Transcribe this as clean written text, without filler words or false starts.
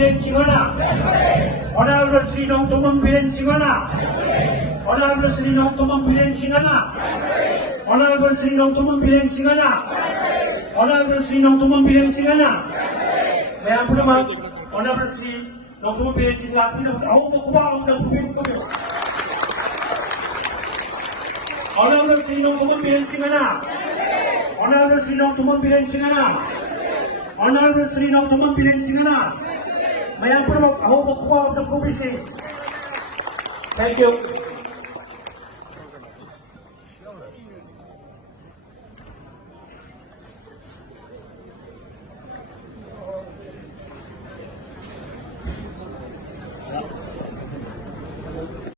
Biren Singana. Honorable Sri Nongtomam Biren Singana. Honorable Sri Nongtomam Biren Singana. Honorable Sri Nongtomam Biren Singana. Honorable Sri Nongtomam Biren Singana. May I put him out? Honorable Sri Nongtomam Biren Singana. Honorable Sri Nongtomam Biren Singana. Honorable Sri Nongtomam Biren Singana. Honorable Sri Nongtomam Biren Singana. May I put him out? Thank you.